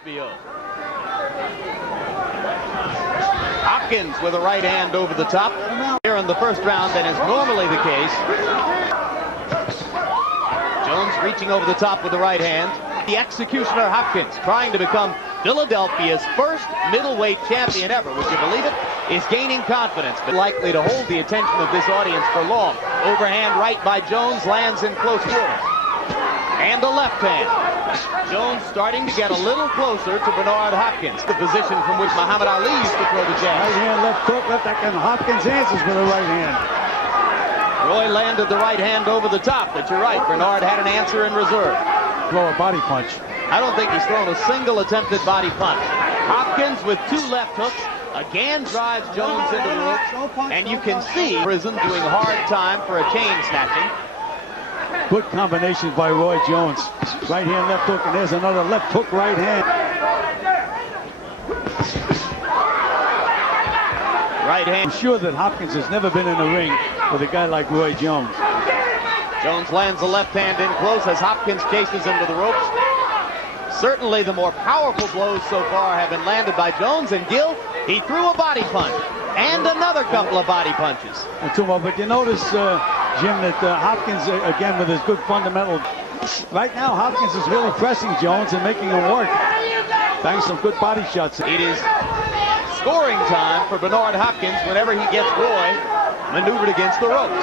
HBO. Hopkins with a right hand over the top here in the first round than is normally the case. Jones reaching over the top with the right hand. The executioner Hopkins trying to become Philadelphia's first middleweight champion ever. Would you believe it? Is gaining confidence, but likely to hold the attention of this audience for long. Overhand right by Jones lands in close quarter. And the left hand. Jones starting to get a little closer to Bernard Hopkins, the position from which Muhammad Ali used to throw the jab. Right hand, left hook, left back, and Hopkins answers with a right hand. Roy landed the right hand over the top, but you're right, Bernard had an answer in reserve. Throw a body punch. I don't think he's thrown a single attempted body punch. Hopkins with two left hooks again drives Jones into the ropes, and you can see Prison doing hard time for a chain snatching. Good combinations by Roy Jones. Right hand, left hook, and there's another left hook, right hand. Right hand. I'm sure that Hopkins has never been in a ring with a guy like Roy Jones. Jones lands the left hand in close as Hopkins chases him to the ropes. Certainly the more powerful blows so far have been landed by Jones, and Gill, he threw a body punch and another couple of body punches. And two more, but you notice, Jim, that Hopkins, again, with his good fundamental. Right now, Hopkins is really pressing Jones and making him work. Thanks some good body shots. It is scoring time for Bernard Hopkins whenever he gets Roy maneuvered against the ropes.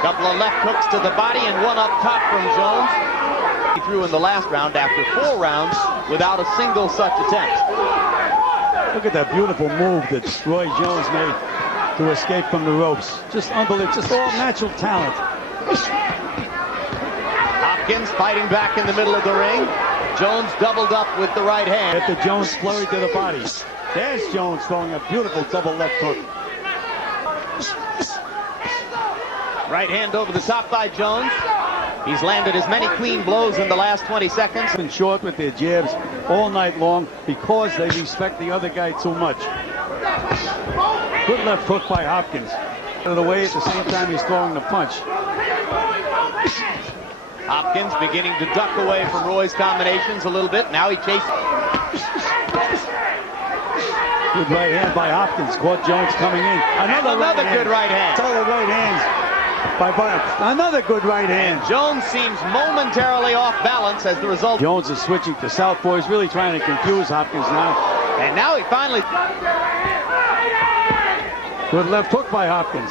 Couple of left hooks to the body and one up top from Jones. He threw in the last round after 4 rounds without a single such attempt. Look at that beautiful move that Roy Jones made to escape from the ropes. Just unbelievable, just all natural talent. Hopkins fighting back in the middle of the ring. Jones doubled up with the right hand. At the Jones flurry to the body. There's Jones throwing a beautiful double left hook. Right hand over the top by Jones. He's landed as many clean blows in the last 20 seconds. Been short with their jabs all night long because they respect the other guy too much. Good left hook by Hopkins. Out of the way at the same time he's throwing the punch. Hopkins beginning to duck away from Roy's combinations a little bit. Now he chases. Good right hand by Hopkins. Caught Jones coming in. Another good right hand. Solid right hands by Barnett. Another good right hand. And Jones seems momentarily off balance as the result. Jones is switching to southpaw. He's really trying to confuse Hopkins now. And now he finally. Good left hook by Hopkins.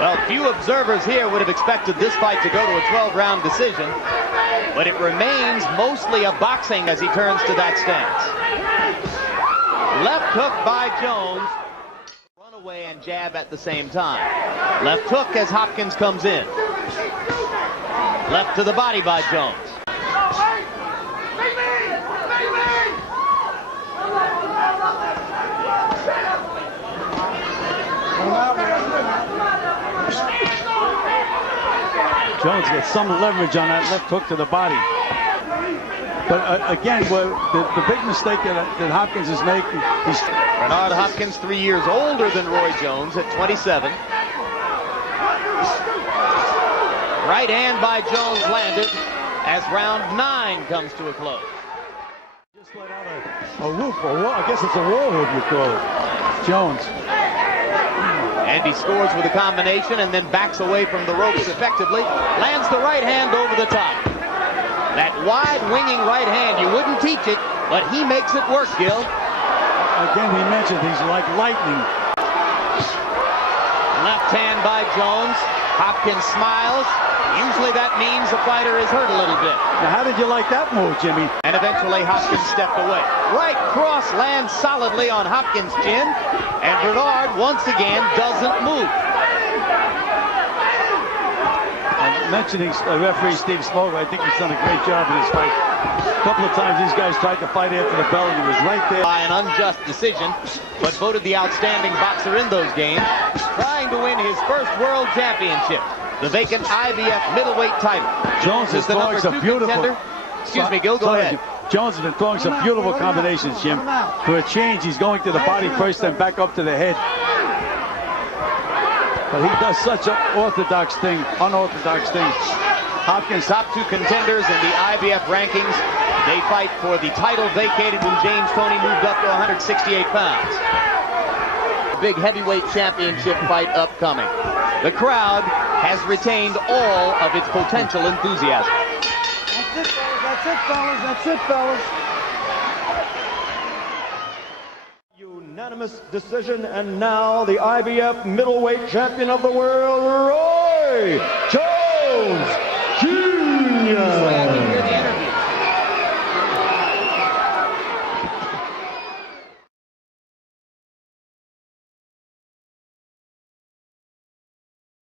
Well, few observers here would have expected this fight to go to a 12-round decision, but it remains mostly a boxing as he turns to that stance. Left hook by Jones. Run away and jab at the same time. Left hook as Hopkins comes in. Left to the body by Jones. Jones gets some leverage on that left hook to the body. But again, the big mistake that Hopkins is making is... Bernard Hopkins, 3 years older than Roy Jones at 27. Right hand by Jones landed as round 9 comes to a close. Just let out a whoop, I guess it's a war whoop you call it. Jones. And he scores with a combination and then backs away from the ropes effectively. Lands the right hand over the top. That wide winging right hand, you wouldn't teach it, but he makes it work, Gil. Again, we mentioned he's like lightning. Left hand by Jones. Hopkins smiles. Usually that means the fighter is hurt a little bit. Now, how did you like that move, Jimmy? And eventually Hopkins stepped away. Right cross lands solidly on Hopkins' chin, and Bernard once again doesn't move. And mentioning referee Steve Smoker, I think he's done a great job in this fight. A couple of times these guys tried to fight after the bell, and he was right there. By an unjust decision, but voted the outstanding boxer in those games, trying to win his first world championship. The vacant IBF middleweight title. Jones is throwing some beautiful... Contender. Excuse me, Gil, go ahead. Jones has been throwing some beautiful combinations, Jim. For a change, he's going to the body first, then back up to the head. But he does such an unorthodox things. Hopkins, top two contenders in the IBF rankings. They fight for the title vacated when James Toney moved up to 168 pounds. Big heavyweight championship fight upcoming. The crowd has retained all of its potential enthusiasm. That's it, fellas. That's it, fellas. Unanimous decision, and now the IBF middleweight champion of the world, Roy Jones.